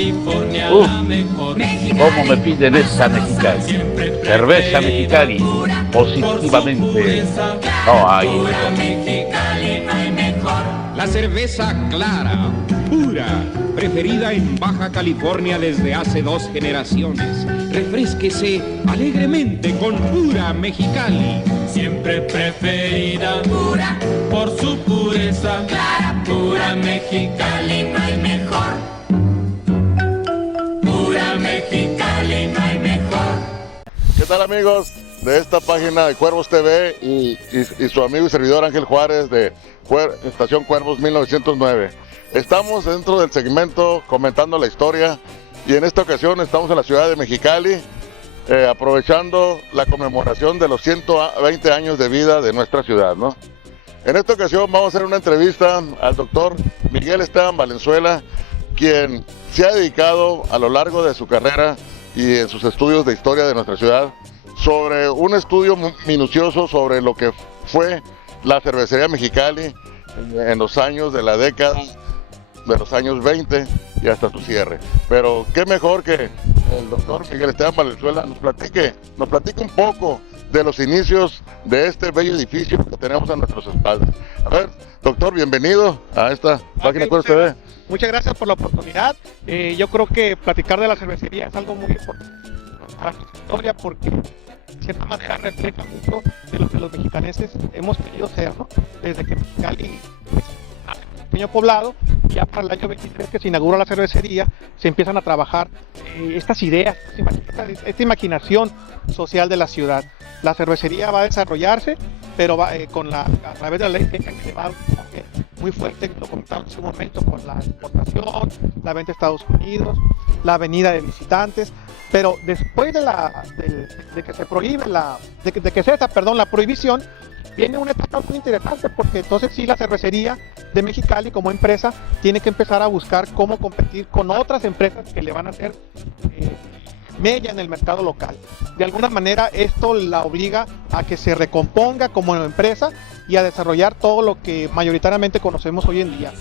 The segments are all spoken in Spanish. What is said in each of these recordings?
California Uf, la mejor. ¿cómo me piden esa Mexicali? Cerveza Mexicali, positivamente no hay. Pura Mexicali, no hay mejor. La cerveza clara, pura, preferida en Baja California desde hace 2 generaciones. Refrésquese alegremente con pura Mexicali. Siempre preferida, pura, por su pureza, clara, pura Mexicali, no hay mejor. Pura Mexicali, no hay mejor. ¿Qué tal, amigos de esta página de Cuervos TV y su amigo y servidor Ángel Juárez de Estación Cuervos 1909? Estamos dentro del segmento comentando la historia y en esta ocasión estamos en la ciudad de Mexicali, aprovechando la conmemoración de los 120 años de vida de nuestra ciudad, ¿no? En esta ocasión vamos a hacer una entrevista al doctor Miguel Esteban Valenzuela, quien se ha dedicado a lo largo de su carrera y en sus estudios de historia de nuestra ciudad sobre un estudio minucioso sobre lo que fue la cervecería Mexicali en los años de la década de los años 20 y hasta su cierre. Pero qué mejor que el doctor Miguel Esteban Valenzuela nos platique un poco de los inicios de este bello edificio que tenemos a nuestros espaldas. A ver, doctor, bienvenido a esta página Cuervos TV. Muchas gracias por la oportunidad. Yo creo que platicar de la cervecería es algo muy importante para nuestra historia porque de cierta manera refleja mucho de lo que los mexicaneses hemos querido ser, ¿no? Desde que Mexicali es un pequeño poblado, ya para el año 23 que se inaugura la cervecería, se empiezan a trabajar estas ideas, esta imaginación social de la ciudad. La cervecería va a desarrollarse, pero a través de la ley seca que va a muy fuerte, lo comentamos en su momento, con la exportación, la venta a Estados Unidos, la venida de visitantes, pero después de que se prohíbe la prohibición, viene una etapa muy interesante porque entonces sí la cervecería de Mexicali como empresa tiene que empezar a buscar cómo competir con otras empresas que le van a hacer mella en el mercado local. De alguna manera esto la obliga a que se recomponga como empresa y a desarrollar todo lo que mayoritariamente conocemos hoy en día.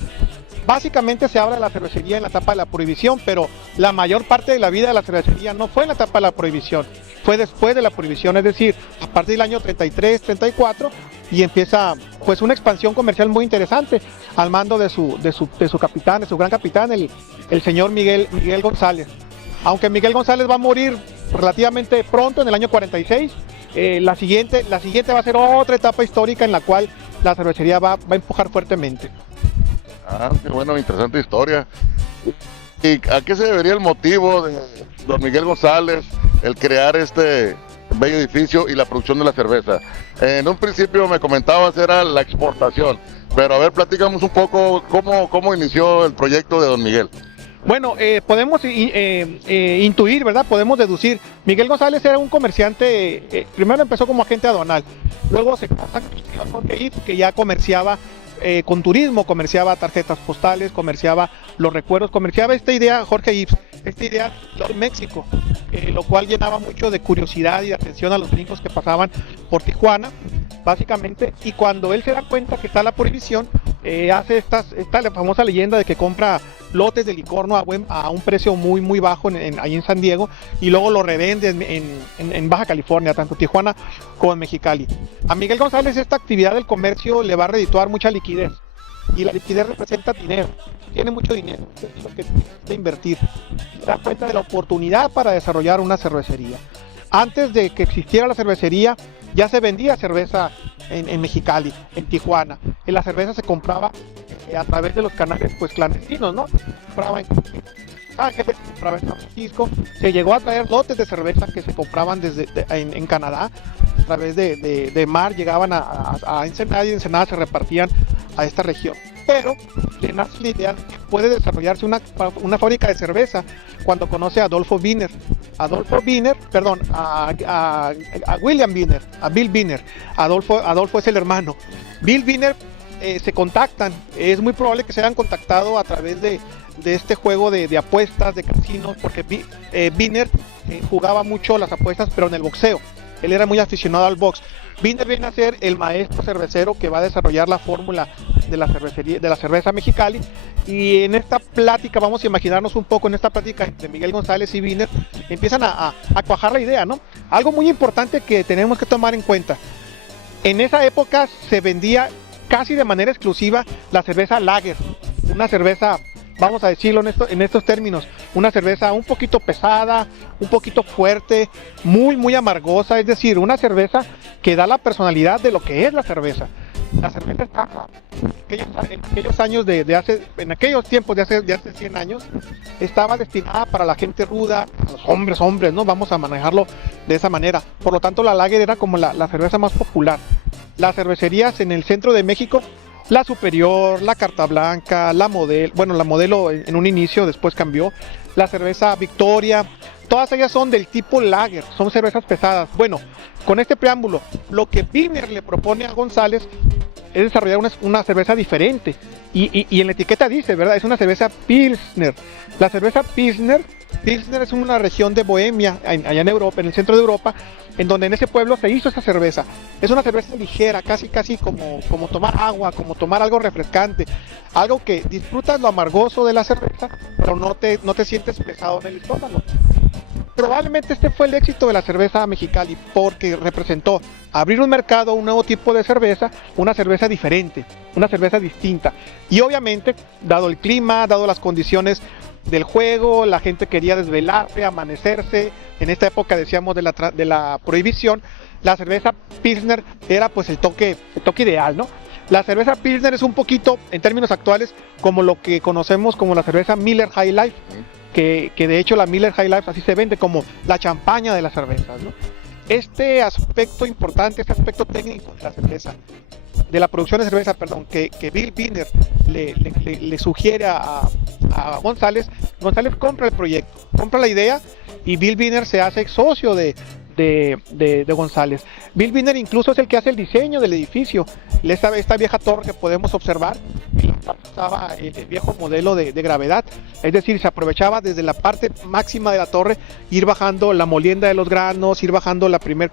Básicamente se habla de la cervecería en la etapa de la prohibición, pero la mayor parte de la vida de la cervecería no fue en la etapa de la prohibición, fue después de la prohibición, es decir, a partir del año 33, 34, y empieza pues una expansión comercial muy interesante al mando de su capitán, de su gran capitán, el señor Miguel González. Aunque Miguel González va a morir relativamente pronto, en el año 46, la siguiente va a ser otra etapa histórica en la cual la cervecería va a empujar fuertemente. Ah, qué bueno, interesante historia. ¿Y a qué se debería el motivo de don Miguel González el crear este bello edificio y la producción de la cerveza? En un principio me comentabas era la exportación, pero a ver, platícanos un poco cómo inició el proyecto de don Miguel. Bueno, podemos intuir, ¿verdad? Podemos deducir. Miguel González era un comerciante, primero empezó como agente aduanal, luego se casa con que ya comerciaba con turismo, comerciaba tarjetas postales, comerciaba los recuerdos, comerciaba esta idea, Jorge Ives, esta idea de México, lo cual llenaba mucho de curiosidad y de atención a los gringos que pasaban por Tijuana, básicamente, y cuando él se da cuenta que está la prohibición, hace esta famosa leyenda de que compra lotes de licor, ¿no? a un precio muy bajo ahí en San Diego, y luego lo revende en Baja California, tanto Tijuana como en Mexicali. A Miguel González esta actividad del comercio le va a redituar mucha liquidez, y la liquidez representa dinero, tiene mucho dinero, es lo que tiene que invertir, se da cuenta de la oportunidad para desarrollar una cervecería. Antes de que existiera la cervecería, ya se vendía cerveza en Mexicali, en Tijuana. La cerveza se compraba a través de los canales pues clandestinos, ¿no? Se compraba en Los Ángeles, se compraba en San Francisco. Se llegó a traer lotes de cerveza que se compraban en Canadá. A través de mar llegaban a Ensenada, y de Ensenada se repartían a esta región. Pero le nace la idea de que puede desarrollarse una fábrica de cerveza cuando conoce a William Viner, a Bill Viner. Adolfo es el hermano. Bill Viner se contactan, es muy probable que se hayan contactado a través de este juego de apuestas, de casinos, porque Viner jugaba mucho las apuestas, pero en el boxeo. él era muy aficionado al box. Binder viene a ser el maestro cervecero que va a desarrollar la fórmula de la cerveza Mexicali, y en esta plática, vamos a imaginarnos un poco en esta plática entre Miguel González y Binder, empiezan a cuajar la idea, ¿no? Algo muy importante que tenemos que tomar en cuenta: en esa época se vendía casi de manera exclusiva la cerveza lager, una cerveza, vamos a decirlo en estos términos, una cerveza un poquito pesada, un poquito fuerte, muy amargosa, es decir, una cerveza que da la personalidad de lo que es la cerveza. La cerveza estaba en aquellos años en aquellos tiempos de hace 100 años, estaba destinada para la gente ruda, los hombres, ¿no? Vamos a manejarlo de esa manera. Por lo tanto, la lager era como la cerveza más popular. Las cervecerías en el centro de México, la Superior, la Carta Blanca, la Modelo en un inicio, después cambió, la cerveza Victoria, todas ellas son del tipo lager, son cervezas pesadas. Bueno, con este preámbulo, lo que Binder le propone a González es desarrollar una cerveza diferente, y en la etiqueta dice, ¿verdad? Es una cerveza Pilsner. La cerveza Pilsner es una región de Bohemia, allá en Europa, en el centro de Europa, en donde en ese pueblo se hizo esa cerveza. Es una cerveza ligera, casi como tomar agua, como tomar algo refrescante, algo que disfrutas lo amargoso de la cerveza, pero no te sientes pesado en el estómago. Probablemente este fue el éxito de la cerveza Mexicali, porque representó abrir un mercado, un nuevo tipo de cerveza, una cerveza diferente, una cerveza distinta. Y obviamente, dado el clima, dado las condiciones del juego, la gente quería desvelarse, amanecerse. En esta época, decíamos, de la prohibición, la cerveza Pilsner era pues el toque ideal, ¿no? La cerveza Pilsner es un poquito, en términos actuales, como lo que conocemos como la cerveza Miller High Life, que de hecho la Miller High Life así se vende, como la champaña de las cervezas, ¿no? Este aspecto importante, este aspecto técnico de la cerveza, de la producción de cerveza, perdón, que Bill Binder le sugiere a González. González compra el proyecto, compra la idea, y Bill Binder se hace socio de González. Bill Binder incluso es el que hace el diseño del edificio. Esta vieja torre que podemos observar, estaba el viejo modelo de gravedad, es decir, se aprovechaba desde la parte máxima de la torre, ir bajando la molienda de los granos, ir bajando la primer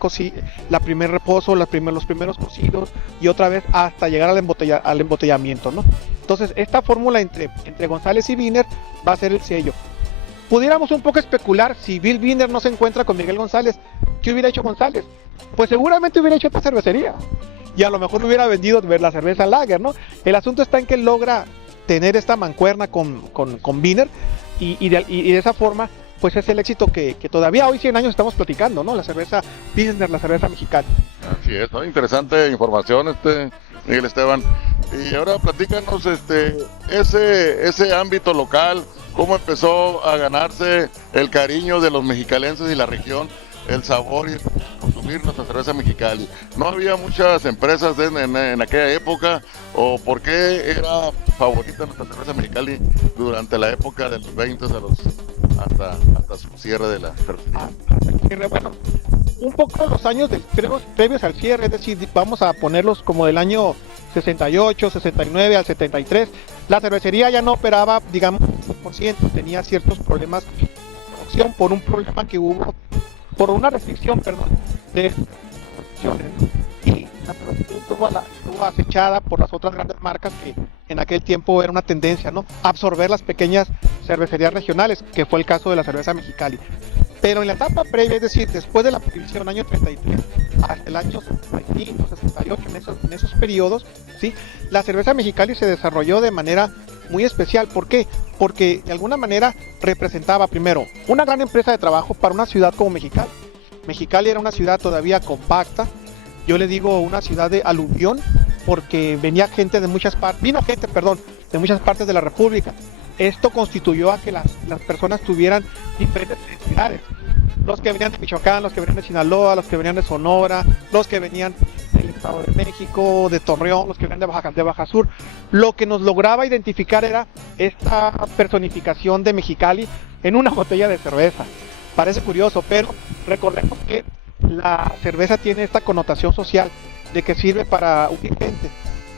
reposo, los primeros cocidos, y otra vez hasta llegar al embotellamiento, ¿no? Entonces, esta fórmula entre González y Binder va a ser el sello. Pudiéramos un poco especular, si Bill Binder no se encuentra con Miguel González, ¿qué hubiera hecho González? Pues seguramente hubiera hecho esta cervecería, y a lo mejor le hubiera vendido la cerveza lager, ¿no? El asunto está en que él logra tener esta mancuerna con Binder, y de esa forma pues es el éxito que todavía hoy 100 años estamos platicando, ¿no? La cerveza Pilsner, la cerveza Mexicali. Así es, ¿no? Interesante información, Miguel Esteban. Y ahora platícanos ese ámbito local, cómo empezó a ganarse el cariño de los mexicalenses y la región, el sabor y consumir nuestra cerveza Mexicali. ¿No había muchas empresas en aquella época, o por qué era favorita nuestra cerveza Mexicali durante la época de los 20 hasta su cierre de la cervecería? Bueno, un poco los años previos al cierre, es decir, vamos a ponerlos como del año 68, 69 al 73, la cervecería ya no operaba, digamos, 100%, tenía ciertos problemas de producción por un problema que hubo, por una restricción, de producciones, y la producción estuvo acechada por las otras grandes marcas, que en aquel tiempo era una tendencia, ¿no? Absorber las pequeñas cervecerías regionales, que fue el caso de la cerveza Mexicali. Pero en la etapa previa, es decir, después de la prohibición, año 33 hasta el año 65, 68, en esos periodos, ¿sí? La cerveza Mexicali se desarrolló de manera muy especial. ¿Por qué? Porque de alguna manera representaba, primero, una gran empresa de trabajo para una ciudad como Mexicali. Mexicali era una ciudad todavía compacta, yo le digo una ciudad de aluvión, porque vino gente de muchas partes de la República. Esto constituyó a que las personas tuvieran diferentes necesidades. Los que venían de Michoacán, los que venían de Sinaloa, los que venían de Sonora, los que venían del Estado de México, de Torreón, los que venían de Baja Sur. Lo que nos lograba identificar era esta personificación de Mexicali en una botella de cerveza. Parece curioso, pero recordemos que la cerveza tiene esta connotación social de que sirve para unir gente.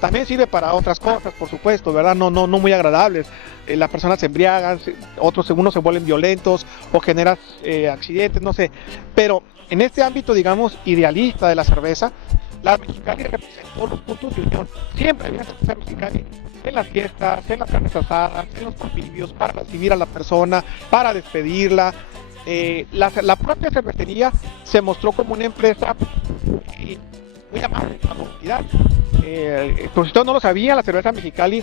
también sirve para otras cosas, por supuesto, ¿verdad? No muy agradables. Las personas se embriagan, unos se vuelven violentos o generan accidentes, no sé. Pero en este ámbito, digamos, idealista de la cerveza, la Mexicali representó los puntos de unión. Siempre había cerveza Mexicali en las fiestas, en las carnes asadas, en los convivios, para recibir a la persona, para despedirla. La propia cervecería se mostró como una empresa muy amable con la comunidad. Por si todos no lo sabían, la cerveza Mexicali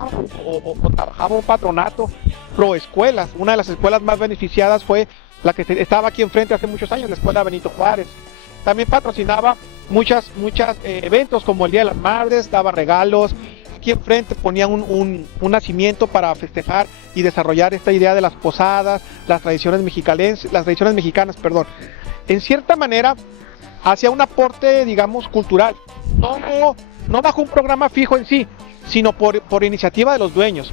o trabajaba un patronato pro escuelas. Una de las escuelas más beneficiadas fue la que estaba aquí enfrente hace muchos años, la escuela Benito Juárez. También patrocinaba muchos eventos como el Día de las Madres, daba regalos. Aquí enfrente ponían un nacimiento para festejar y desarrollar esta idea de las posadas, las tradiciones mexicanas, perdón. En cierta manera hacía un aporte, digamos, cultural, no bajo un programa fijo en sí, sino por iniciativa de los dueños.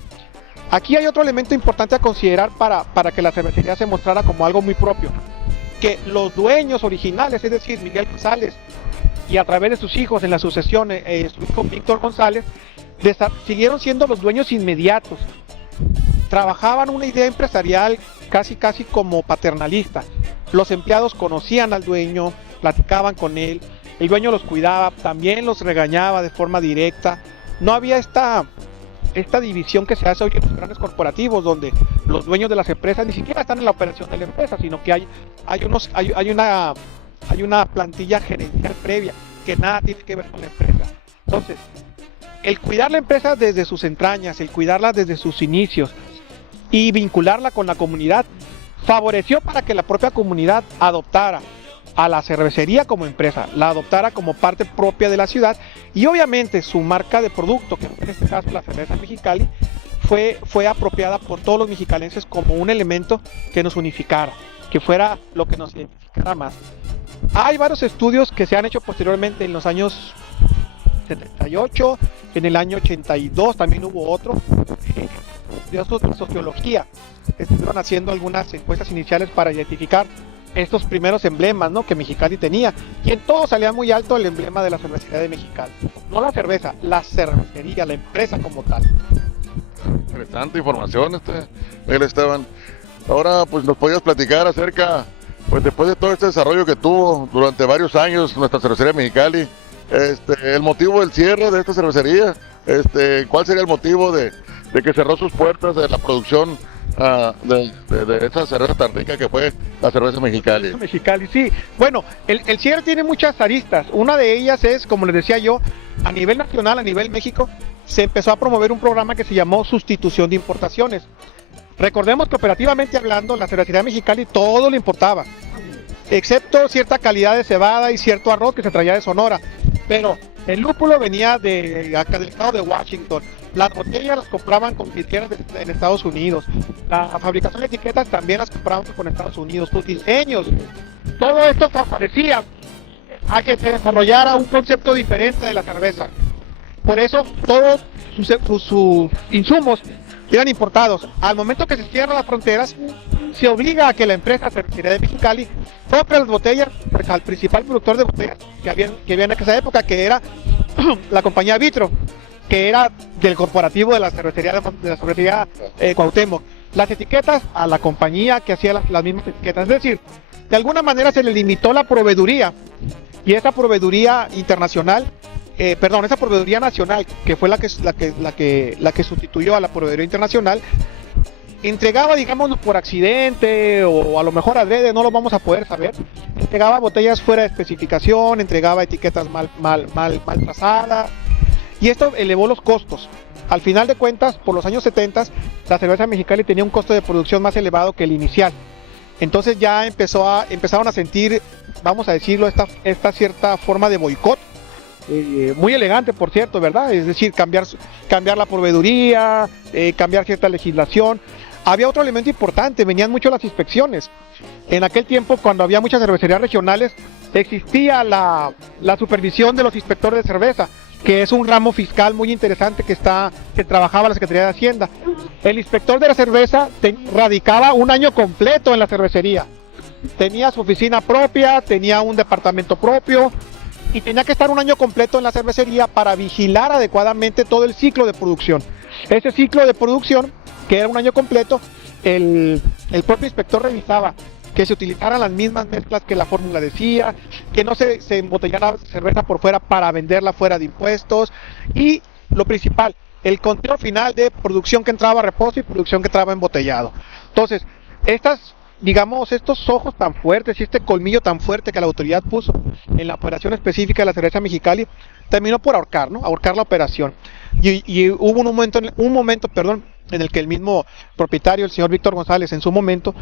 Aquí hay otro elemento importante a considerar para que la cervecería se mostrara como algo muy propio, que los dueños originales, es decir, Miguel González, y a través de sus hijos en la sucesión, su hijo Víctor González, siguieron siendo los dueños inmediatos. Trabajaban una idea empresarial casi como paternalista. Los empleados conocían al dueño, platicaban con él, el dueño los cuidaba, también los regañaba de forma directa. No había esta división que se hace hoy en los grandes corporativos, donde los dueños de las empresas ni siquiera están en la operación de la empresa, sino que hay una plantilla gerencial previa que nada tiene que ver con la empresa. Entonces, el cuidar la empresa desde sus entrañas, el cuidarla desde sus inicios y vincularla con la comunidad, favoreció para que la propia comunidad adoptara a la cervecería como empresa, la adoptara como parte propia de la ciudad, y obviamente su marca de producto, que en este caso la cerveza Mexicali, fue apropiada por todos los mexicalenses como un elemento que nos unificara, que fuera lo que nos identificara más. Hay varios estudios que se han hecho posteriormente en los años 78, en el año 82 también hubo otro, de sociología. Estuvieron haciendo algunas encuestas iniciales para identificar estos primeros emblemas, ¿no?, que Mexicali tenía, y en todo salía muy alto el emblema de la cervecería de Mexicali. No la cerveza, la cervecería, la empresa como tal. Interesante información, Miguel Esteban. Ahora, pues nos podías platicar acerca, pues después de todo este desarrollo que tuvo durante varios años nuestra cervecería Mexicali, el motivo del cierre de esta cervecería, ¿cuál sería el motivo de que cerró sus puertas de la producción de esa cerveza tan rica que fue la cerveza Mexicali? Mexicali, sí. Bueno, el cierre tiene muchas aristas. Una de ellas es, como les decía yo, a nivel nacional, a nivel México, se empezó a promover un programa que se llamó sustitución de importaciones. Recordemos que operativamente hablando, la cervecería Mexicali todo le importaba, excepto cierta calidad de cebada y cierto arroz que se traía de Sonora. Pero el lúpulo venía acá del estado de Washington. Las botellas las compraban con vidrieras en Estados Unidos. La fabricación de etiquetas también las compraban con Estados Unidos. Sus diseños, todo esto favorecía a que se desarrollara un concepto diferente de la cerveza. Por eso todos sus insumos eran importados. Al momento que se cierran las fronteras, se obliga a que la empresa cervecería de Mexicali compre las botellas al principal productor de botellas que había en esa época, que era la compañía Vitro, que era del corporativo de la cervecería Cuauhtémoc. Las etiquetas a la compañía que hacía las mismas etiquetas. Es decir, de alguna manera se le limitó la proveeduría, y esa proveeduría internacional, esa proveeduría nacional, que fue la que sustituyó a la proveeduría internacional, entregaba, digamos, por accidente o a lo mejor adrede, no lo vamos a poder saber, entregaba botellas fuera de especificación, entregaba etiquetas mal trazadas, y esto elevó los costos. Al final de cuentas, por los años 70, la cerveza Mexicali tenía un costo de producción más elevado que el inicial. Entonces ya empezaron a sentir, vamos a decirlo, esta cierta forma de boicot, muy elegante, por cierto, ¿verdad? Es decir, cambiar la proveeduría, cambiar cierta legislación. Había otro elemento importante, venían mucho las inspecciones. En aquel tiempo, cuando había muchas cervecerías regionales, existía la supervisión de los inspectores de cerveza, que es un ramo fiscal muy interesante que trabajaba la Secretaría de Hacienda. El inspector de la cerveza radicaba un año completo en la cervecería. Tenía su oficina propia, tenía un departamento propio, y tenía que estar un año completo en la cervecería para vigilar adecuadamente todo el ciclo de producción. Ese ciclo de producción, que era un año completo, el propio inspector revisaba que se utilizaran las mismas mezclas que la fórmula decía, que no se embotellara cerveza por fuera para venderla fuera de impuestos, y lo principal, el conteo final de producción que entraba a reposo y producción que entraba embotellado. Entonces, estos ojos tan fuertes y este colmillo tan fuerte que la autoridad puso en la operación específica de la cerveza Mexicali, terminó por ahorcar la operación. Y hubo un momento, en el que el mismo propietario, el señor Víctor González, en su momento,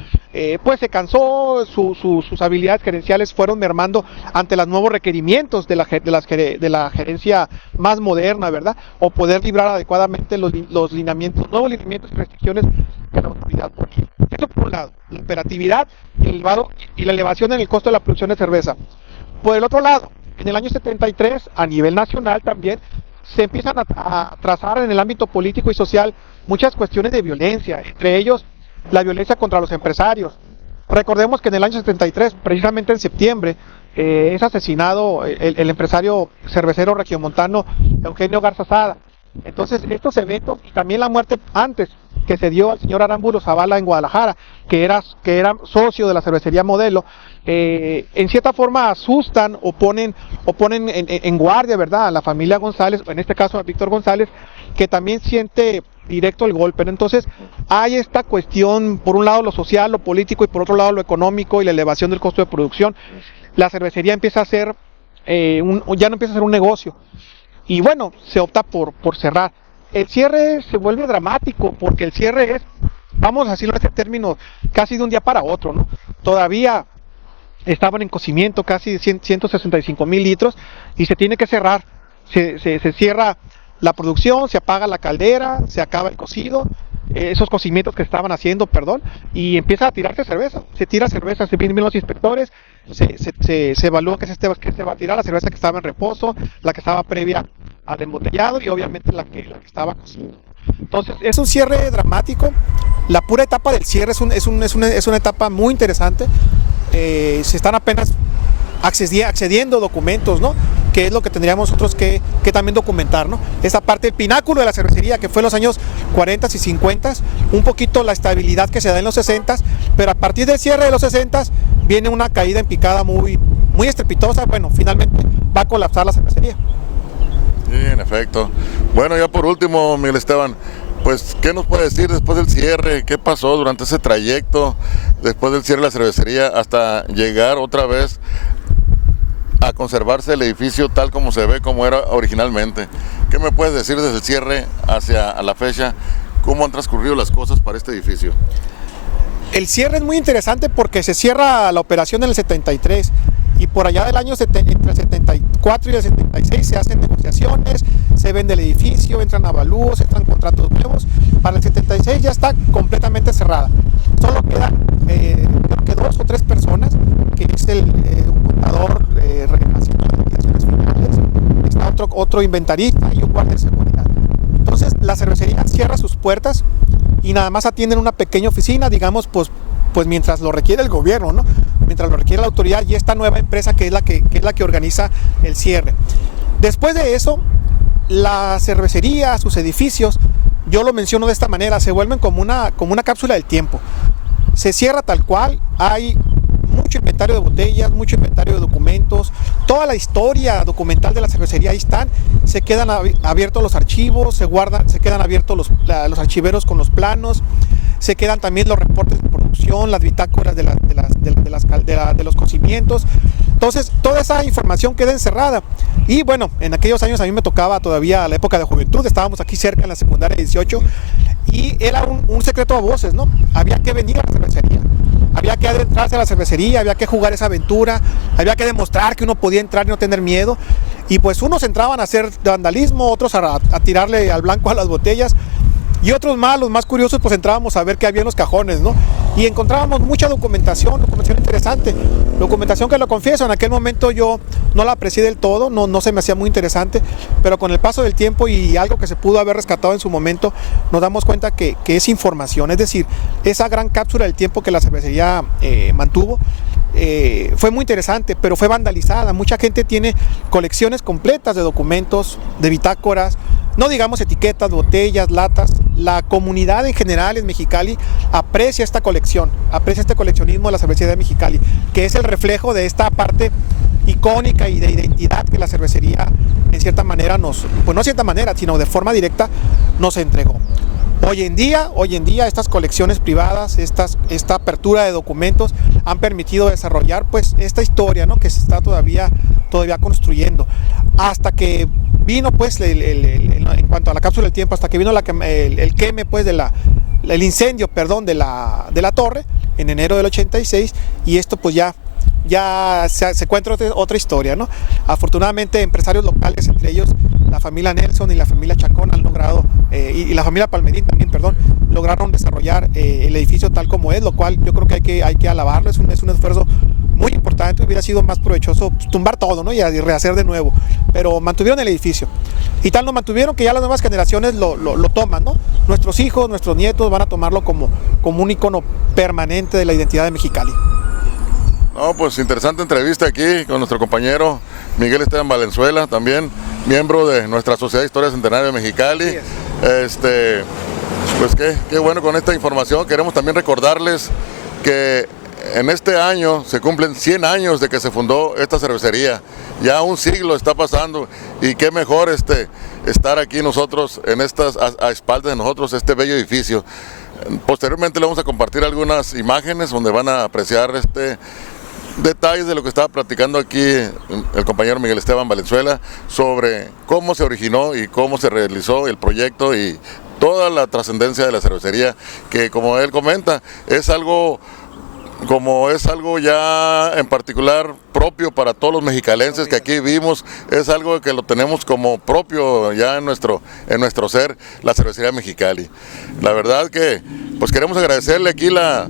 pues se cansó, sus habilidades gerenciales fueron mermando ante los nuevos requerimientos de la gerencia más moderna, ¿verdad? O poder librar adecuadamente los nuevos lineamientos y restricciones que la autoridad ponía. Eso por un lado, la operatividad y la elevación en el costo de la producción de cerveza. Por el otro lado, en el año 73, a nivel nacional también, se empiezan a trazar en el ámbito político y social muchas cuestiones de violencia, entre ellos la violencia contra los empresarios. Recordemos que en el año 73, precisamente en septiembre, es asesinado el empresario cervecero regiomontano Eugenio Garza Sada. Entonces, estos eventos y también la muerte antes que se dio al señor Arámbulo Zavala en Guadalajara, que era socio de la cervecería Modelo, en cierta forma asustan o ponen en guardia, ¿verdad?, a la familia González, en este caso a Víctor González, que también siente directo el golpe. Entonces, hay esta cuestión, por un lado lo social, lo político, y por otro lado lo económico y la elevación del costo de producción. La cervecería empieza a ser, ya no empieza a ser un negocio, y bueno, se opta por cerrar. El cierre se vuelve dramático, porque el cierre es, vamos a decirlo en este término, casi de un día para otro, ¿no? Todavía estaban en cocimiento casi 165,000 litros y se tiene que cerrar. Se cierra la producción, se apaga la caldera, se acaba el cocido, esos cocimientos que estaban haciendo, y empieza a tirarse cerveza. Se tira cerveza, se vienen los inspectores, se evalúa que se va a tirar la cerveza que estaba en reposo, la que estaba previa al embotellado y obviamente la que estaba cociendo. Entonces es un cierre dramático. La pura etapa del cierre es una etapa muy interesante. Se están apenas accediendo documentos, ¿no?, que es lo que tendríamos nosotros que también documentar, ¿no? Esa parte, el pináculo de la cervecería, que fue en los años 40 y 50, un poquito la estabilidad que se da en los 60, pero a partir del cierre de los 60 viene una caída en picada muy estrepitosa. Bueno, finalmente va a colapsar la cervecería. Sí, en efecto. Bueno, ya por último, Miguel Esteban, pues, ¿qué nos puede decir después del cierre? ¿Qué pasó durante ese trayecto, después del cierre de la cervecería, hasta llegar otra vez a conservarse el edificio tal como se ve, como era originalmente? ¿Qué me puedes decir desde el cierre hacia la fecha? ¿Cómo han transcurrido las cosas para este edificio? El cierre es muy interesante porque se cierra la operación en el 73 y por allá del año entre el 74 y el 76 se hacen negociaciones, se vende el edificio, entran avalúos, entran contratos nuevos. Para el 76 ya está completamente cerrada. Solo quedan creo que 2 o 3 personas, que es un contador haciendo las negociaciones finales, está otro inventarista y un guardia de seguridad. Entonces la cervecería cierra sus puertas y nada más atienden una pequeña oficina, digamos, pues mientras lo requiere el gobierno, ¿no?, mientras lo requiere la autoridad y esta nueva empresa que es la que organiza el cierre. Después de eso, la cervecería, sus edificios, yo lo menciono de esta manera, se vuelven como una cápsula del tiempo. Se cierra tal cual, hay mucho inventario de botellas, mucho inventario de documentos, toda la historia documental de la cervecería ahí están, se quedan abiertos los archivos, se quedan abiertos los archiveros con los planos, se quedan también los reportes de producción, las bitácoras de los cocimientos. Entonces toda esa información queda encerrada. Y bueno, en aquellos años a mí me tocaba todavía la época de juventud, estábamos aquí cerca en la secundaria 18 y era un secreto a voces, ¿no? Había que venir a la cervecería, había que adentrarse a la cervecería, había que jugar esa aventura, había que demostrar que uno podía entrar y no tener miedo. Y pues unos entraban a hacer vandalismo, otros a tirarle al blanco a las botellas. Y otros más, los más curiosos, pues entrábamos a ver qué había en los cajones, ¿no? Y encontrábamos mucha documentación interesante. Documentación que, lo confieso, en aquel momento yo no la aprecié del todo, no se me hacía muy interesante, pero con el paso del tiempo y algo que se pudo haber rescatado en su momento, nos damos cuenta que es información. Es decir, esa gran cápsula del tiempo que la cervecería mantuvo, fue muy interesante, pero fue vandalizada. Mucha gente tiene colecciones completas de documentos, de bitácoras, no digamos etiquetas, botellas, latas. La comunidad en general en Mexicali aprecia esta colección, aprecia este coleccionismo de la cervecería de Mexicali, que es el reflejo de esta parte icónica y de identidad que la cervecería en cierta manera pues no cierta manera, sino de forma directa nos entregó. Hoy en día estas colecciones privadas, esta apertura de documentos han permitido desarrollar pues esta historia, ¿no?, que se está todavía construyendo. Hasta que vino pues en cuanto a la cápsula del tiempo, hasta que vino el queme pues el incendio, perdón, de la torre en enero del 86, y esto pues ya se cuenta otra historia, ¿no? Afortunadamente empresarios locales, entre ellos la familia Nelson y la familia Chacón, han logrado, y la familia Palmerín también, perdón, lograron desarrollar el edificio tal como es, lo cual yo creo que hay que alabarlo. Es un esfuerzo muy importante. Hubiera sido más provechoso pues, tumbar todo, ¿no?, y rehacer de nuevo, pero mantuvieron el edificio, y tal lo mantuvieron que ya las nuevas generaciones lo toman, ¿no? Nuestros hijos, nuestros nietos van a tomarlo como un icono permanente de la identidad de Mexicali. No, pues interesante entrevista aquí con nuestro compañero Miguel Esteban Valenzuela, también miembro de nuestra Sociedad de Historia Centenario de Mexicali. Pues qué bueno con esta información. Queremos también recordarles que en este año se cumplen 100 años de que se fundó esta cervecería. Ya un siglo está pasando, y qué mejor estar aquí nosotros en a espaldas de nosotros, este bello edificio. Posteriormente le vamos a compartir algunas imágenes donde van a apreciar detalles de lo que estaba platicando aquí el compañero Miguel Esteban Valenzuela sobre cómo se originó y cómo se realizó el proyecto y toda la trascendencia de la cervecería, que como él comenta es algo ya en particular propio para todos los mexicalenses que aquí vivimos. Es algo que lo tenemos como propio ya en nuestro ser, la cervecería Mexicali. La verdad que pues queremos agradecerle aquí la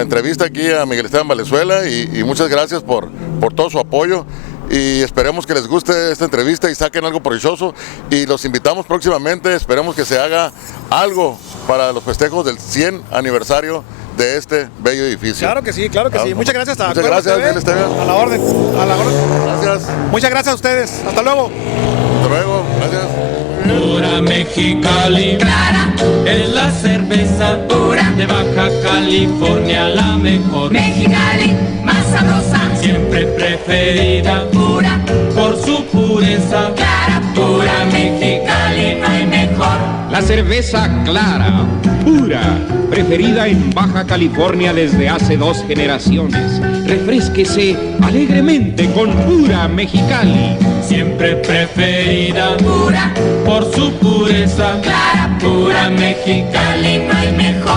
entrevista aquí a Miguel Esteban Valenzuela, y muchas gracias por todo su apoyo, y esperemos que les guste esta entrevista y saquen algo provechoso, y los invitamos próximamente. Esperemos que se haga algo para los festejos del 100 aniversario de este bello edificio. Claro que sí, claro que sí. Muchas gracias. Muchas gracias, Miguel Esteban. A la orden. Gracias. Muchas gracias a ustedes. Hasta luego. Hasta luego. Gracias. Pura Mexicali, clara, es la cerveza pura de Baja California, la mejor. Mexicali, más sabrosa, Siempre preferida pura, por su pureza. clara, pura Mexicali, no hay mejor. La cerveza clara, pura, preferida en Baja California desde hace 2 generaciones. Refrésquese alegremente con pura Mexicali. Siempre preferida Pura, por su pureza. clara, Pura Mexicali, no hay mejor.